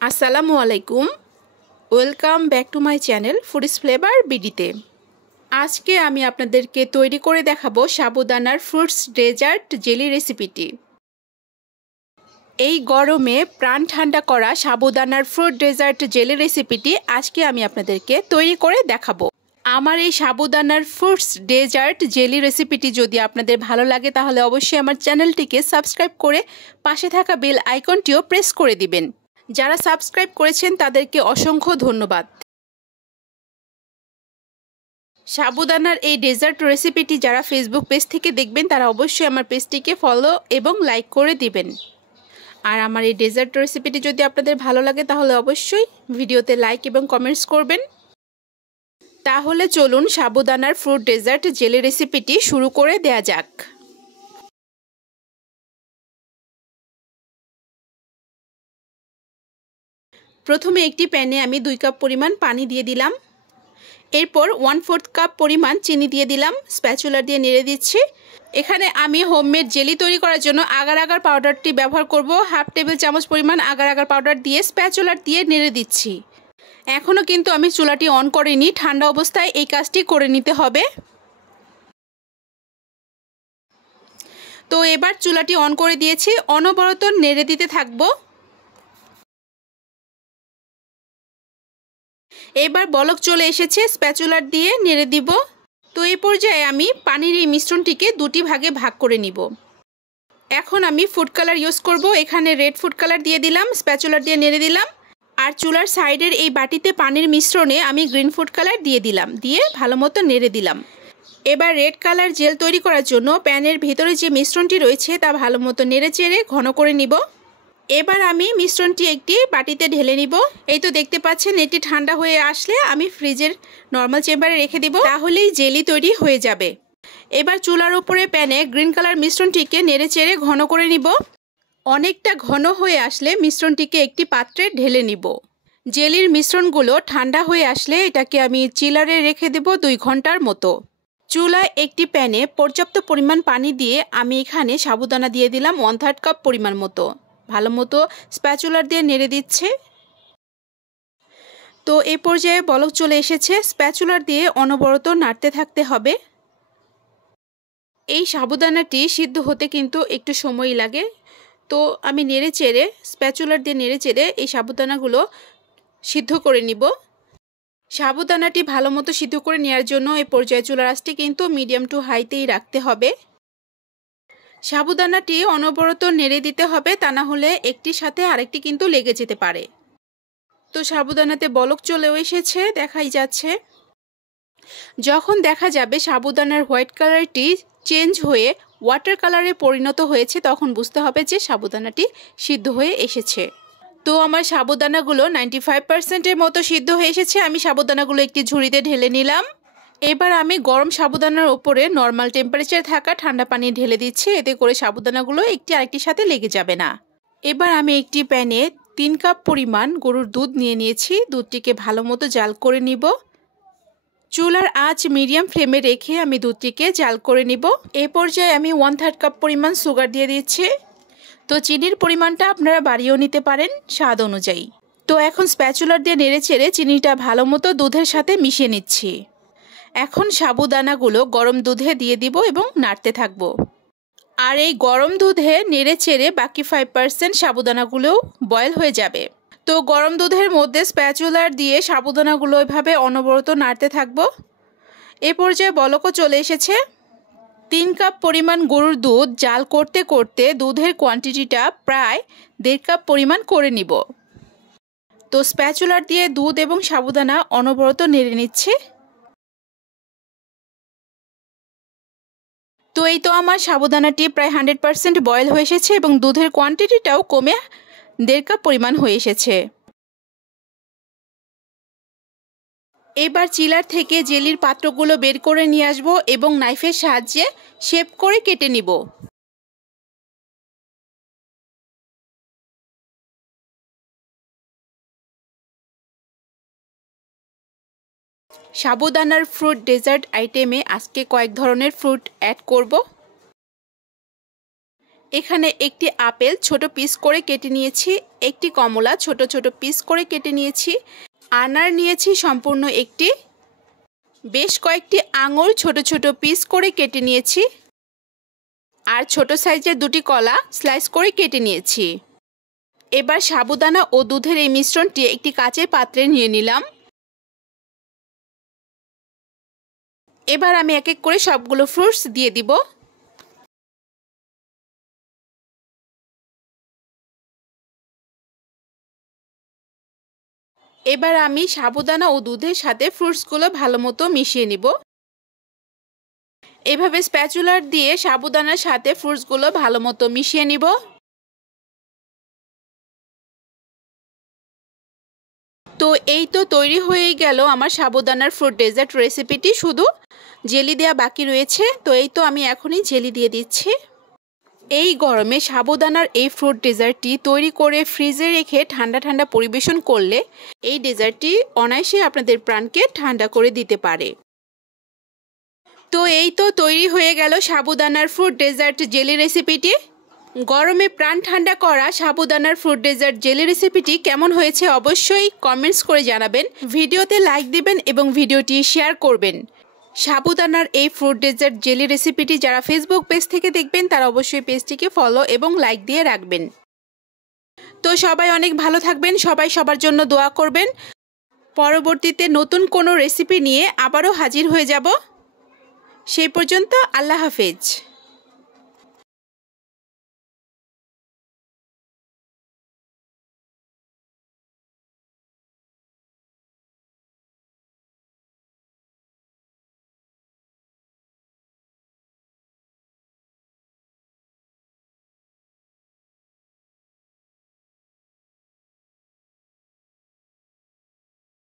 আসসালামু আলাইকুম, welcome back to my channel foodies flavour বিডিতে। আজকে আমি আপনাদেরকে তৈরি করে দেখাবো সাবুদানার ফ্রুটস ডেজার্ট জেলি রেসিপিটি। এই গরমে প্রাণ ঠান্ডা করা সাবুদানার ফ্রুট ডেজার্ট জেলি রেসিপিটি আজকে আমি আপনাদেরকে তৈরি করে দেখাবো। আমার এই সাবুদানার ফ্রুটস ডেজার্ট জেলি রেসিপিটি যদি আপনাদের ভালো লাগে তাহলে অবশ্যই আমার চ্যানেলটিকে সাবস্ক্রাইব করে পাশে থাকা বেল আইকনটিও প্রেস করে দিবেন। যারা সাবস্ক্রাইব করেছেন তাদেরকে অসংখ্য ধন্যবাদ। সাবুদানার এই ডেজার্ট রেসিপিটি যারা ফেসবুক পেজ থেকে দেখবেন তারা অবশ্যই আমার পেজটিকে ফলো এবং লাইক করে দিবেন। আর আমার এই ডেজার্ট রেসিপিটি যদি আপনাদের ভালো লাগে তাহলে অবশ্যই ভিডিওতে লাইক এবং কমেন্টস করবেন। তাহলে চলুন সাবুদানার ফ্রুট ডেজার্ট জেলি রেসিপিটি শুরু করে দেয়া যাক। প্রথমে একটি প্যানে আমি 2 কাপ পরিমাণ পানি দিয়ে দিলাম। এরপর 1/4 কাপ পরিমাণ চিনি দিয়ে দিলাম। স্প্যাচুলা দিয়ে নেড়ে দিচ্ছি। এখানে আমি হোমমেড জেলি তৈরি করার জন্য আগার আগার পাউডারটি ব্যবহার করব। 1/2 টেবিল চামচ পরিমাণ আগার আগার পাউডার দিয়ে স্প্যাচুলা দিয়ে নেড়ে দিচ্ছি। এখনও কিন্তু আমি চুলাটি অন করিনি, ঠান্ডা অবস্থায় এই কাজটি করে নিতে হবে। তো এবার চুলাটি অন করে দিয়েছি, অনবরত নেড়ে দিতে থাকবো। এবার বলক চলে এসেছে, স্প্যাচুলার দিয়ে নেড়ে দিব। তো এই পর্যায়ে আমি পানির এই মিশ্রণটিকে 2টি ভাগে ভাগ করে নিব। এখন আমি ফুড কালার ইউজ করব। এখানে রেড ফুড কালার দিয়ে দিলাম, স্প্যাচুলার দিয়ে নেড়ে দিলাম। আর চুলার সাইডের এই বাটিতে পানির মিশ্রণে আমি গ্রিন ফুড কালার দিয়ে দিলাম, দিয়ে ভালো মতো নেড়ে দিলাম। এবার রেড কালার জেল তৈরি করার জন্য প্যানের ভিতরে যে মিশ্রণটি রয়েছে তা ভালো মতো নেড়ে চেড়ে ঘন করে নিব। এবার আমি মিশ্রণটি একটি বাটিতে ঢেলে নিব। এই তো দেখতে পাচ্ছেন, এটি ঠান্ডা হয়ে আসলে আমি ফ্রিজের নর্মাল চেম্বারে রেখে দিব, তাহলেই জেলি তৈরি হয়ে যাবে। এবার চুলার উপরে প্যানে গ্রিন কালার মিশ্রণটিকে নেড়ে চেড়ে ঘন করে নিব। অনেকটা ঘন হয়ে আসলে মিশ্রণটিকে একটি পাত্রে ঢেলে নিব। জেলির মিশ্রণগুলো ঠান্ডা হয়ে আসলে এটাকে আমি চিলারে রেখে দেব 2 ঘন্টার মতো। চুলায় একটি প্যানে পর্যাপ্ত পরিমাণ পানি দিয়ে আমি এখানে সাবুদানা দিয়ে দিলাম 1/3 কাপ পরিমাণ মতো। ভালো মতো স্প্যাচুলার দিয়ে নেড়ে দিচ্ছে। তো এই পর্যায়ে বলক চলে এসেছে, স্প্যাচুলার দিয়ে অনবরত নাড়তে থাকতে হবে। এই সাবুদানাটি সিদ্ধ হতে কিন্তু একটু সময় লাগে। তো আমি নেড়ে চেড়ে স্প্যাচুলার দিয়ে নেড়ে চেড়ে এই সাবুদানাগুলো সিদ্ধ করে নিব। সাবুদানাটি ভালো মতো সিদ্ধ করে নেওয়ার জন্য এই পর্যায়ে চুলার আঁচটি কিন্তু মিডিয়াম টু হাইতেই রাখতে হবে। সাবুদানাটি অনবরত নেড়ে দিতে হবে, তা না হলে একটির সাথে আরেকটি কিন্তু লেগে যেতে পারে। তো সাবুদানাতে বলক চলেও এসেছে, দেখাই যাচ্ছে। যখন দেখা যাবে সাবুদানার হোয়াইট কালারটি চেঞ্জ হয়ে ওয়াটার কালারে পরিণত হয়েছে তখন বুঝতে হবে যে সাবুদানাটি সিদ্ধ হয়ে এসেছে। তো আমার সাবুদানাগুলো 95%-এর মতো সিদ্ধ হয়ে এসেছে। আমি সাবুদানাগুলো একটি ঝুড়িতে ঢেলে নিলাম। এবার আমি গরম সাবুদানার উপরে নর্মাল টেম্পারেচার থাকা ঠান্ডা পানি ঢেলে দিচ্ছি, এতে করে সাবুদানাগুলো একটি আরেকটির সাথে লেগে যাবে না। এবার আমি একটি প্যানে 3 কাপ পরিমাণ গরুর দুধ নিয়ে নিয়েছি। দুধটিকে ভালো মতো জাল করে নিব। চুলার আঁচ মিডিয়াম ফ্লেমে রেখে আমি দুধটিকে জাল করে নিব। এই পর্যায়ে আমি 1/3 কাপ পরিমাণ সুগার দিয়ে দিচ্ছি। তো চিনির পরিমাণটা আপনারা বাড়িয়েও নিতে পারেন স্বাদ অনুযায়ী। তো এখন স্প্যাচুলার দিয়ে নেড়ে চেড়ে চিনিটা ভালো মতো দুধের সাথে মিশিয়ে নিচ্ছি। এখন সাবুদানাগুলো গরম দুধে দিয়ে দিব এবং নাড়তে থাকবো। আর এই গরম দুধে নেড়ে চেড়ে বাকি 5% সাবুদানাগুলোও বয়েল হয়ে যাবে। তো গরম দুধের মধ্যে স্প্যাচুলার দিয়ে সাবুদানাগুলো এভাবে অনবরত নাড়তে থাকবো। এ পর্যায়ে বলকও চলে এসেছে। 3 কাপ পরিমাণ গরুর দুধ জাল করতে করতে দুধের কোয়ান্টিটিটা প্রায় 1.5 কাপ পরিমাণ করে নিব। তো স্প্যাচুলার দিয়ে দুধ এবং সাবুদানা অনবরত নেড়ে নিচ্ছে। তো এই তো আমার সাবুদানাটি প্রায় 100% বয়েল হয়ে এসেছে এবং দুধের কোয়ান্টিটিটাও কমে 1.5 কাপ পরিমাণ হয়ে এসেছে। এবার চিলার থেকে জেলির পাত্রগুলো বের করে নিয়ে আসব এবং নাইফের সাহায্যে শেপ করে কেটে নিব। সাবুদানার ফ্রুট ডেজার্ট আইটেমে আজকে কয়েক ধরনের ফ্রুট অ্যাড করব। এখানে একটি আপেল ছোট পিস করে কেটে নিয়েছি, একটি কমলা ছোট ছোট পিস করে কেটে নিয়েছি, আনার নিয়েছি সম্পূর্ণ একটি, বেশ কয়েকটি আঙুর ছোট ছোট পিস করে কেটে নিয়েছি, আর ছোট সাইজের দুটি কলা স্লাইস করে কেটে নিয়েছি। এবার সাবুদানা ও দুধের এই মিশ্রণটি একটি কাচের পাত্রে নিয়ে নিলাম। এবার আমি এক এক করে সবগুলো ফ্রুটস দিয়ে দিব। এবার আমি সাবুদানা ও দুধের সাথে ফ্রুটসগুলো ভালোমতো মিশিয়ে নিব। এভাবে স্প্যাচুলার দিয়ে সাবুদানার সাথে ফ্রুটসগুলো ভালোমতো মিশিয়ে নিব। তো এই তো তৈরি হয়ে গেল আমার সাবুদানার ফ্রুট ডেজার্ট রেসিপিটি, শুধু জেলি দেওয়া বাকি রয়েছে। তো এই তো আমি এখনই জেলি দিয়ে দিচ্ছি। এই গরমে সাবুদানার এই ফ্রুট ডেজার্টটি তৈরি করে ফ্রিজে রেখে ঠান্ডা ঠান্ডা পরিবেশন করলে এই ডেজার্টটি অনায়াসে আপনাদের প্রাণকে ঠান্ডা করে দিতে পারে। তো এই তো তৈরি হয়ে গেল সাবুদানার ফ্রুট ডেজার্ট জেলি রেসিপিটি। গরমে প্রাণ ঠান্ডা করা সাবুদানার ফ্রুট ডেজার্ট জেলি রেসিপিটি কেমন হয়েছে অবশ্যই কমেন্টস করে জানাবেন। ভিডিওতে লাইক দিবেন এবং ভিডিওটি শেয়ার করবেন। সাবুদানার এই ফ্রুট ডেজার্ট জেলি রেসিপিটি যারা ফেসবুক পেজ থেকে দেখবেন তারা অবশ্যই পেজটিকে ফলো এবং লাইক দিয়ে রাখবেন। তো সবাই অনেক ভালো থাকবেন, সবাই সবার জন্য দোয়া করবেন। পরবর্তীতে নতুন কোনো রেসিপি নিয়ে আবারও হাজির হয়ে যাব। সেই পর্যন্ত আল্লাহ হাফেজ।